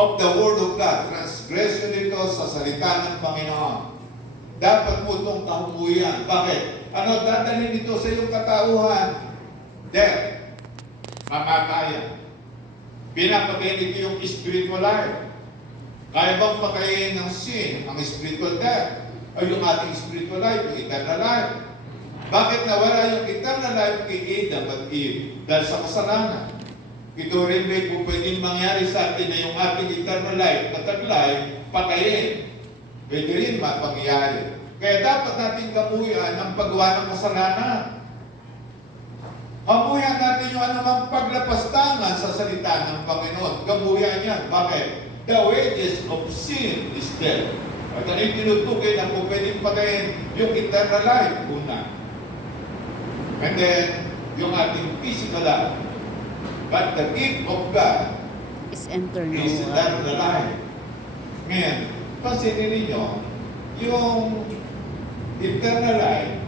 of the Word of God. Transgression ito sa salita ng Panginoon. Dapat mo itong kahumuyan. Bakit? Ano dadalhin ito sa iyong katauhan? Death. Mamatayan. Pinapatayin ito yung spiritual life. Kaya bang patayin ng sin ang spiritual death? O yung ating spiritual life, yung eternal life? Bakit nawala yung eternal life kay Adam at Eve? Dahil sa kasalanan. Ito rin may pwedeng mangyari sa atin na yung ating eternal life, eternal life, patayin. Pwede rin mapangyari. Kaya dapat natin kamuyan ang paggawa ng kasalanan. Kamuyan natin yung anumang paglapastangan sa salita ng Panginoon. Kamuyan yan. Bakit? The wages of sin is death. At ano yung tinutukoy na kung pwedeng patayin yung eternal life, una. And then, yung ating physical life. But the gift of God Is eternal. is eternal life. Ngayon, pansinin ninyo, yung eternal life,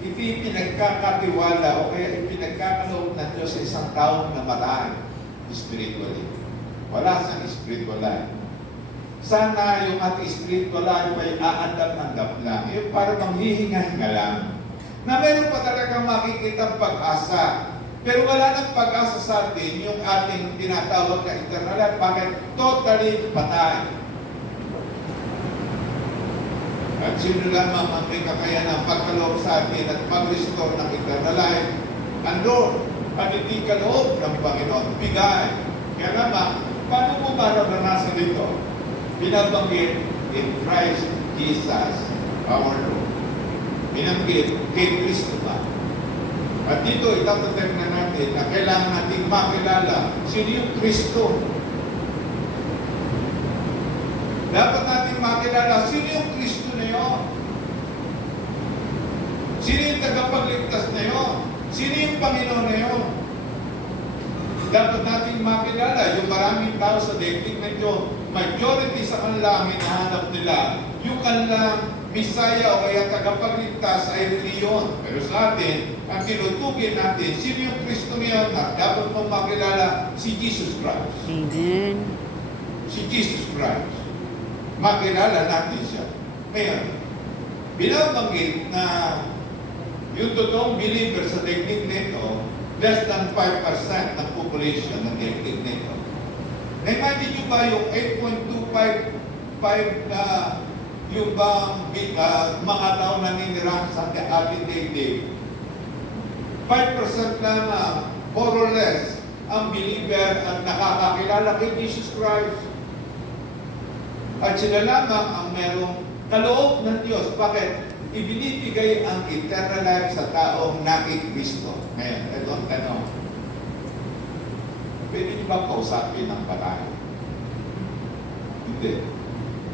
hindi pinagkakatiwala o kaya ipinagkakaloob ng Diyos sa isang taong namatay spiritually. Wala siyang spiritual life. Sana yung ating spiritual life ay aandap-andap lang. Yung parang manghihinga-hinga lang. Na meron pa talagang makikita pag-asa. Pero wala nang pag-asa sa atin yung ating tinatawag na eternal life. Bakit? Totally patay. At sino lamang ang may kakayanang pagkaloob sa atin at mag-restore ng eternal life? Ang Lord, at hindi kaloob ng Panginoon, bigay. Kaya naman, paano mo mararanasan dito? Binabanggit in Christ Jesus, our Lord. Binanggit kay Kristo ba? At dito, itatatag na natin na kailangan natin makilala sino yung Kristo. Dapat natin makilala sino yung Kristo na yun. Sino yung tagapagligtas na yun. Sino yung Panginoon na yun. Dapat natin makilala yung maraming tao sa daigdig na ito. Majority sa kanila, hinahanap nila yung kanilang Misaya o kaya tagapagligtas ay reliyon. Pero sa atin, ang tinutugin natin, sino yung Kristo ngayon na dapat mong makilala si Jesus Christ. Amen. Si Jesus Christ. Makilala natin siya. Ngayon, binabanggit na yung totoong believer sa daigdig nito, less than 5% ng population ng daigdig nito. Na-imagine nyo ba yung 8.255 na yung bang mga tao na ninirahan sa ating daigdig? 5% lang na more or less ang believer at nakakakilala kay Jesus Christ. At sila lamang ang merong kaloob ng Diyos. Bakit? Ibinibigay ang eternal life sa taong nakikristo. Ngayon, ito ang tanong. Pwede niyo ba kausapin ng patay? Hindi.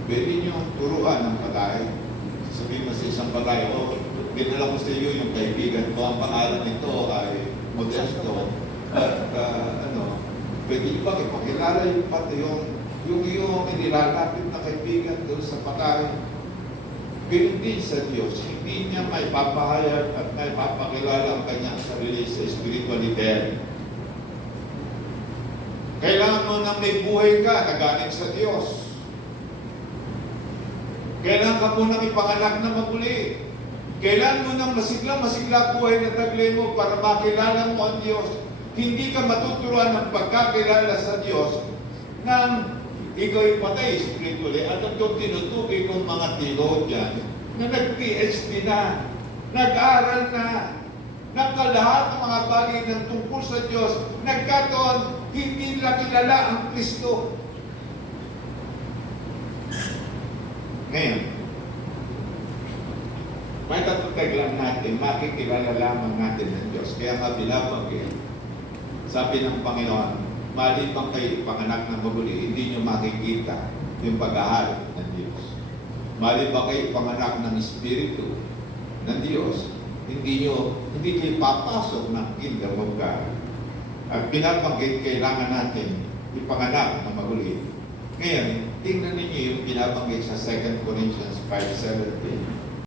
Pwede niyo turuan ng patay. Sabihin mo sa isang patay, dinala ko sa iyo yung kaibigan ko. Ang pangalan nito ay Modesto. At pwede niyo ba ipakilala yung patay, yung iyong inilalapit na kaibigan doon sa patay? Ganun din sa Diyos, hindi niya may papahayag at may papakilala ang kanyang sarili sa spiritualidad. Kailangan mo na may buhay ka na galing sa Diyos. Kailangan ka mo nang ipanganak na maguli. Kailangan mo nang masigla buhay na taglay mo para makilala mo ang Diyos. Hindi ka matuturuan ng pagkakilala sa Diyos ng ikaw ay patay spiritually at ang tinutukoy kong mga theologian na nag-PhD na, nag-aral na, nagkalahat ng mga bagay ng tungkol sa Diyos, nagkataon, hindi nila kilala ang Kristo. Ngayon, may tatutag lang natin, makikilala lamang natin ng Diyos. Kaya nga binabanggit, sabi ng Panginoon, maliban kayo panganak ng maguli, hindi nyo makikita yung pag-ahal ng Diyos. Maliban kayo panganak ng Espiritu ng Diyos, hindi kayo papasok ng kingdom of God. At pinabanggit, kailangan natin ipanganak ng maguli. Ngayon, tingnan ninyo yung pinabanggit sa 2 Corinthians 5:17.